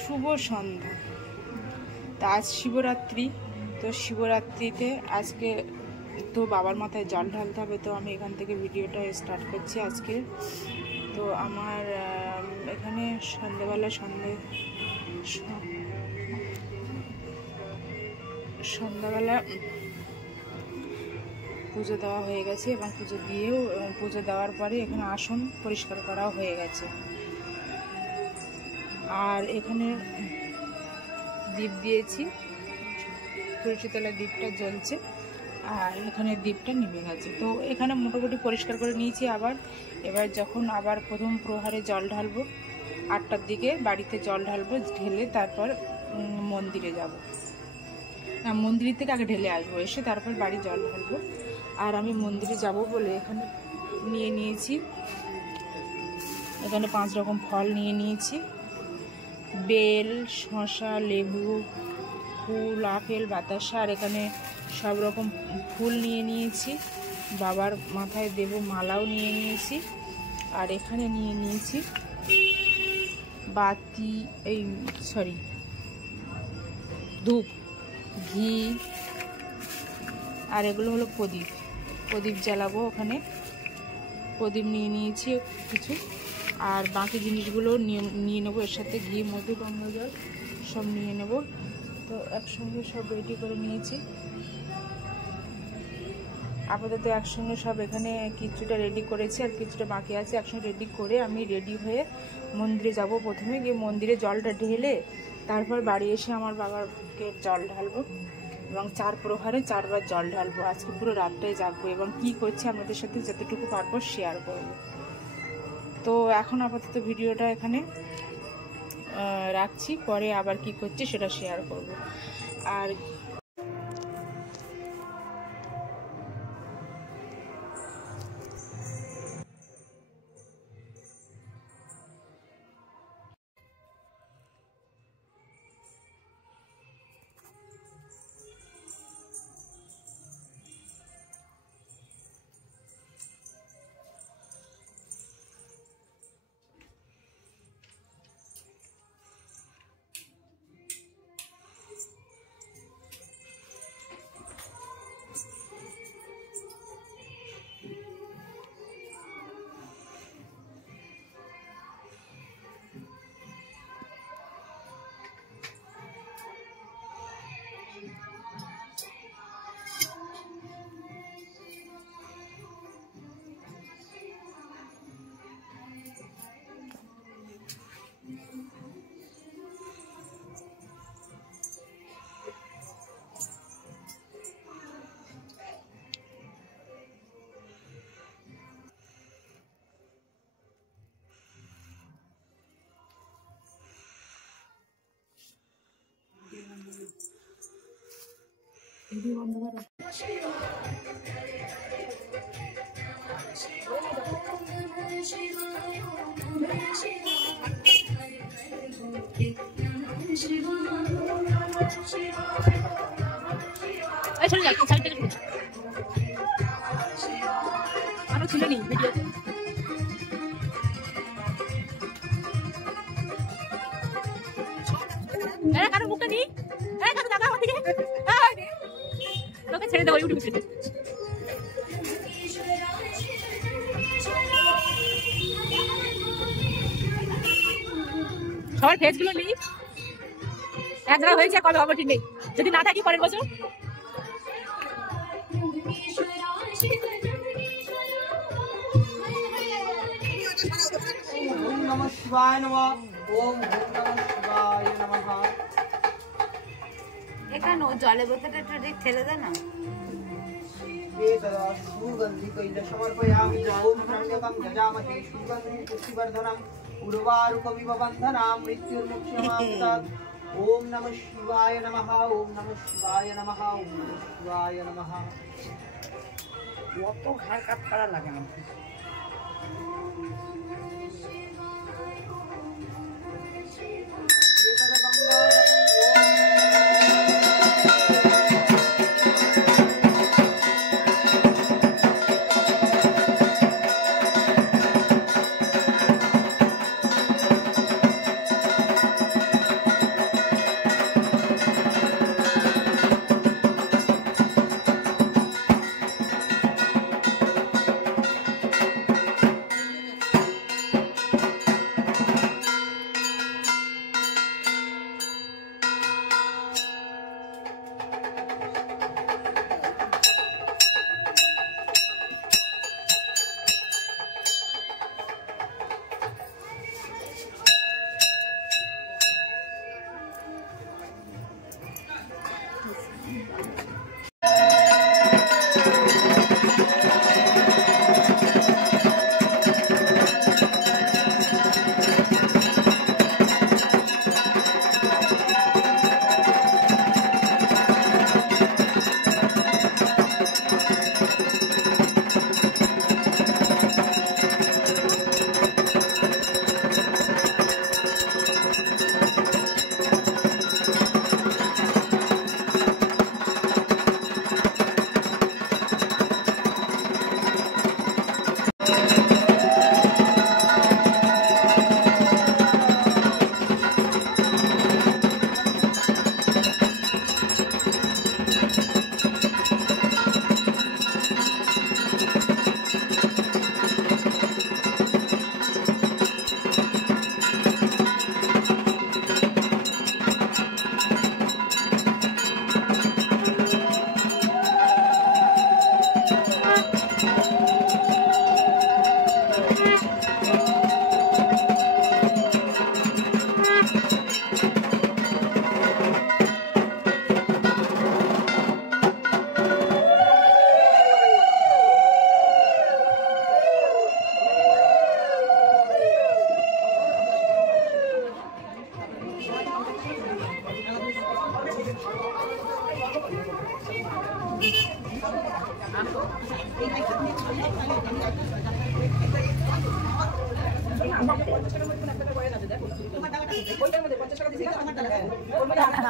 শুভ সন্ধ্যা। তো আজ শিবরাত্রি, তো শিবরাত্রিতে আজকে তো বাবার মাথায় জল ঢালতে হবে। তো আমি এখান থেকে ভিডিওটা স্টার্ট করছি আজকে। তো আমার এখানে সন্ধ্যাবেলা পুজো দেওয়া হয়ে গেছে এবং পুজো দেওয়ার পরে এখানে আসন পরিষ্কার করা হয়ে গেছে। আর এখানে দীপ দিয়েছি, তুলসী তলায় দীপটা জ্বলছে আর এখানে দীপটা নিভে গেছে। তো এখানে মোটামুটি পরিষ্কার করে নিয়েছি। এবার যখন আবার প্রথম প্রহারে জল ঢালবো, 8টার দিকে বাড়িতে জল ঢালবো, ঢেলে তারপর মন্দিরে যাব। না, মন্দির থেকে আগে ঢেলে আসবো, এসে তারপর বাড়ি জল ঢালবো। আর আমি মন্দিরে যাব বলে এখানে নিয়ে নিয়েছি, এখানে 5 রকম ফল নিয়ে নিয়েছি, বেল, শসা, লেবু, ফুল, আপেল, বাতাসা। আর এখানে সব রকম ফুল নিয়ে নিয়েছি, বাবার মাথায় দেব মালাও নিয়ে নিয়েছি। আর এখানে নিয়ে নিয়েছি বাতি, ধূপ, ঘি। আর এগুলো হলো প্রদীপ জ্বালাবো। ওখানে প্রদীপ নিয়ে নিয়েছি কিছু, আর বাকি জিনিসগুলো নিয়ে নেবো। এর সাথে ঘি, মধু, গঙ্গা জল সব নিয়ে নেব। তো একসঙ্গে সব রেডি করে নিয়েছি। আপাতত একসঙ্গে সব এখানে কিছুটা রেডি করেছি আর কিছুটা বাকি আছে। একসঙ্গে রেডি করে আমি রেডি হয়ে মন্দিরে যাব। প্রথমে গিয়ে মন্দিরে জলটা ঢেলে তারপর বাড়ি এসে আমার বাবাকে জল ঢালবো এবং 4 প্রহারে 4 বার জল ঢালবো। আজকে পুরো রাতটাই জাগবো এবং কি করছি আপনাদের সাথে যতটুকু পারবো শেয়ার করব। তো এখন আপাতত ভিডিওটা এখানে রাখছি, পরে আবার কি করছি সেটা শেয়ার করব। আর বন্ধ করো। আরো ছিল নি ভিডিওতে। কারো মুখটা নি, কারো দেখা আমার দিকে, তোকে ছেড়ে দেবো ইউটিউবে। সবার ফেসগুলো নেই, এক জায়গা হয়েছে, কবে হবে ঠিক নেই। যদি না থাকি পরের বছর। ওম নমঃ শিবায় নমঃ। ওম নমঃ শিবায় নমঃ। এখানে জলে বোতলটা একটু ঠেলে দে না। সুগন্ধি কৈল সমর্পয়ামি। ওম ত্র্যম্বকং যজামহে সুগন্ধিং পুষ্টিবর্ধনং উর্বারুকমিব বন্ধনাং মৃত্যুর্মুক্ষীয়মামৃতাৎ। ওম নমঃ শিবায় নমঃ। ওম নমঃ শিবায় নমঃ। ওম নমঃ শিবায় নমঃ। কত ঘাড় কাট করা লাগে না।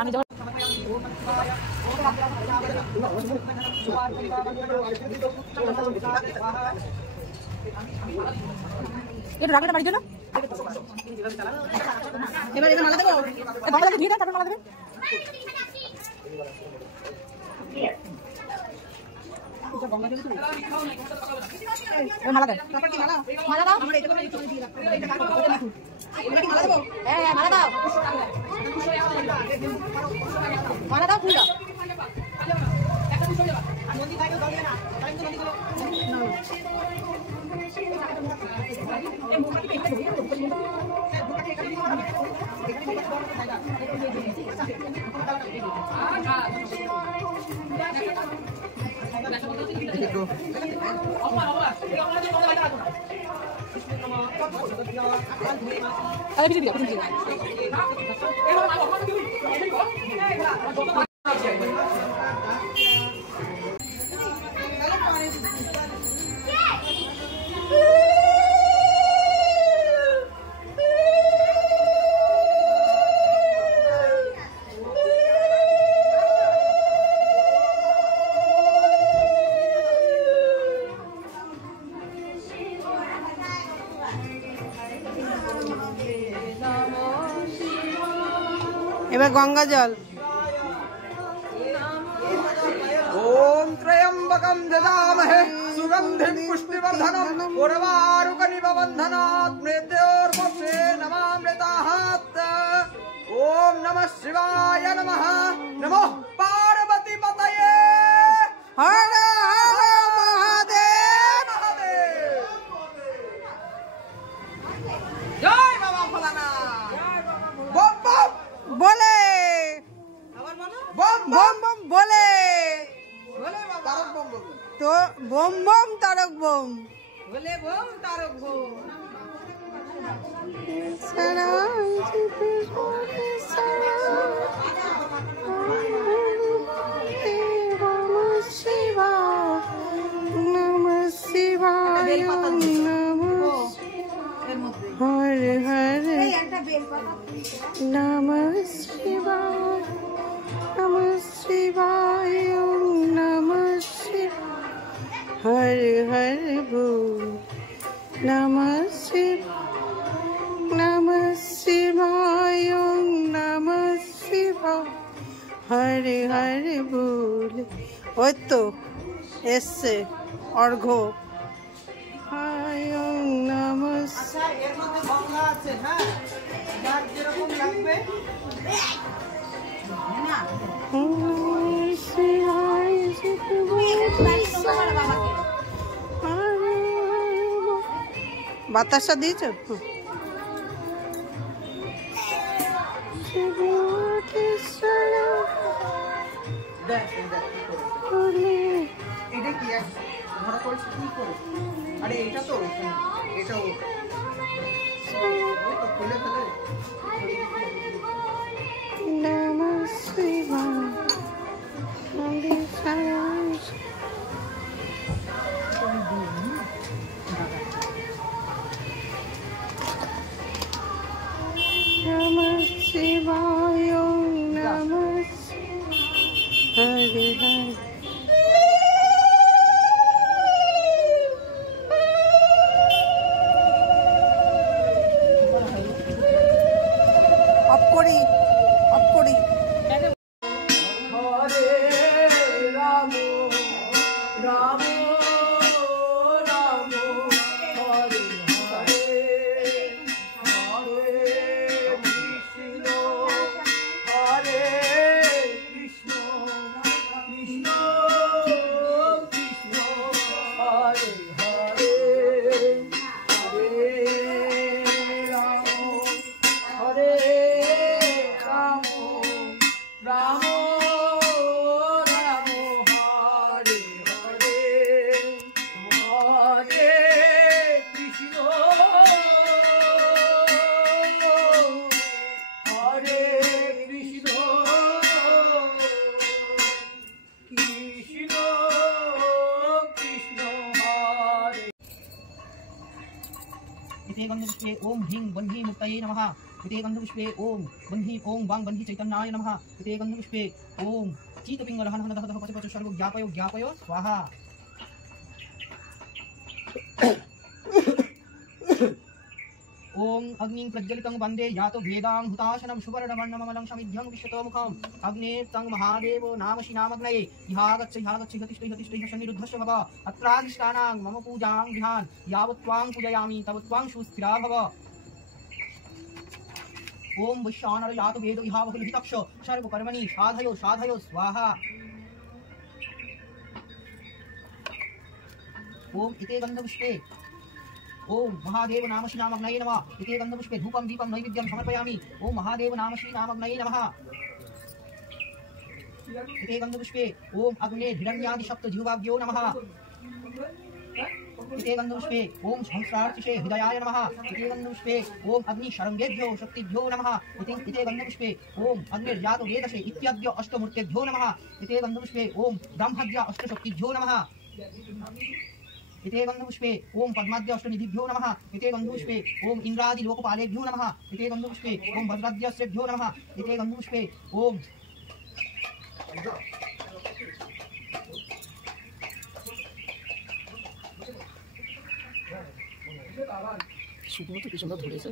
আমি যখন এটা রাখটা বাড়ি দিল এবার এটা মালা দেবো গঙ্গাটাকে ধুয়ে দেন তারপর মালা দেবেন মালা দেন মালা দাও মালা দেবো হ্যাঁ মালা দাও মালা দাও ফুল দাও এবার গঙ্গা জল ओम त्र्यंबकं यजामहे सुगंधिं पुष्टिवर्धनम् उर्वारुकमिव बन्धनात् मृत्योर्मुक्षे नमामृतात् ओम नमः शिवाय नमः नमो पार्वती पतये हर हर महादेव महादेव जय बाबा भोलानाथ बम बम बोले बम बम बम बोले भोले बाबा बम बम तो बम बम तारक बम भोले बम तारक बम नमः शिवाय नमः हर हर नमः शिवाय नमः शिवाय नमः शिवाय हर हर बोल नमः शिवाय नमः शिवाय हर हर बोल ওই তো এসছে অর্ঘ্য নমঃ আচ্ছা এর মধ্যে গঙ্গা আছে হ্যাঁ যার যেরকম লাগবে বাতাসা দিয়েছ এটা কি ধরা পড়েছে কি করে আরে এটা তো এটাও তো খুলে ফেলে নমঃ শিবায় नमः शिवाय नमः हरे हरे অফ করি इते गंधपुष्पे ओम ह्रीं बन्ही मुक्तये नमः इते गंधपुष्पे ओम बन्ही ओम वांग बन्ही चैतन्याय नमः इते गंधपुष्पे ओम चीतपिंगल हन हन दह दह पच पच सर्व ज्ञापयो स्वाहा ओम अग्निं प्रज्वलितं वन्दे यातो भेदां हुताशनं सुवर्णवर्णममलं समिध्यं विश्वतो मुखम् अग्ने तं महादेवो नामशि नामग्नये इहागच्छ हतिष्ठ सन्निरुद्धस्य भव अत्राधिष्ठानां मम पूजां गृहान् यावत् त्वां पूजयामि तव त्वां सुस्थिरा भव ओम वैश्वानर यातो वेदो इहावहुलितक्ष सर्वकर्मणि साधयो स्वाहा ओम इते गन्धपुष्पे ओम महादेव नामशि नामग्नये नमः इते गन्धपुष्पे धूपं दीपं नैवेद्यं समर्पयामि ओम महादेव नामशि नामग्नये नमः इते गन्धपुष्पे ओम अग्ने हिरण्यादि सप्त जिह्वाभ्यो नमः इते गन्धपुष्पे ओम सहस्रार्चिषे हृदयाय नमः इते गन्धपुष्पे ओम अग्नि शरङ्गेभ्यो शक्तिभ्यो नमः इते गन्धपुष्पे ओम अग्निर्जातो वेदसे इत्याद्य अष्टमूर्तेभ्यो नमः इते गन्धपुष्पे ओम ब्रह्मद्य अष्टशक्तिभ्यो नमः इते गन्धपुष्पे ओम पद्माद्य अष्टनिधिभ्यो नमः इते गन्धपुष्पे ओम इंद्रादि लोकपालेभ्यो नमः इते गन्धपुष्पे ओम भद्राद्यश्रेभ्यो नमः इते गन्धपुष्पे ओम শুকনো তো কি সুন্দর ধরেছে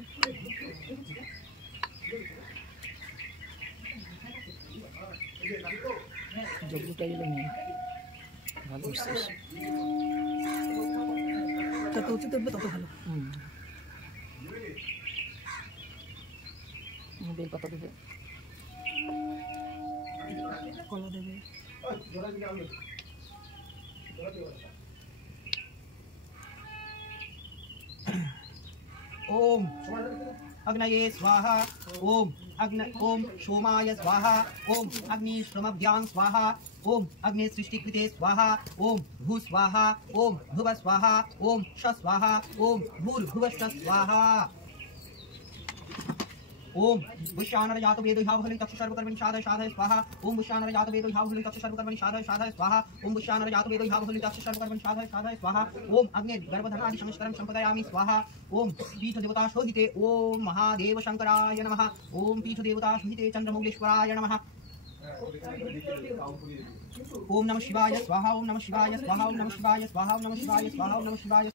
যতটা গেলে মেন ভালো হচ্ছে যত উঁচু দেবে তত ভালো বেলপাতা দেবে কলা দেবে ओम अग्नये स्वाहा ओम ओम सोमाय स्वाहा ओम अग्नि श्रमभ्यां स्वाहा ओम अग्नि सृष्टिकृते स्वाहा ओम भू स्वाहा ओम भुव स्वाहा ओम श स्वाहा ओम भूर्भुवश्च स्वाहा ओम विश्वानर जातो वेदो इहावहुलिं तक्ष सर्वकर्मणि साधय स्वाहा ओम विश्वानर जातो वेदो इहावहुलिं तक्ष सर्वकर्मणि साधय स्वाहा ओम विश्वानर जातो वेदो इहावहुलिं तक्ष सर्वकर्मणि साधय स्वाहा ओम अग्ने गर्भधनादि संस्कारं संपदायामि स्वाहा ओम पीठ देवता शोभिते ओम महादेव शंकराय नमः ओम पीठ देवता शोभिते चंद्रमौलेश्वराय नमः ओम नमः शिवाय स्वाहा ओम नमः शिवाय स्वाहा ओम नमः शिवाय स्वाहा ओम नमः शिवाय स्वाहा ओम नमः शिवाय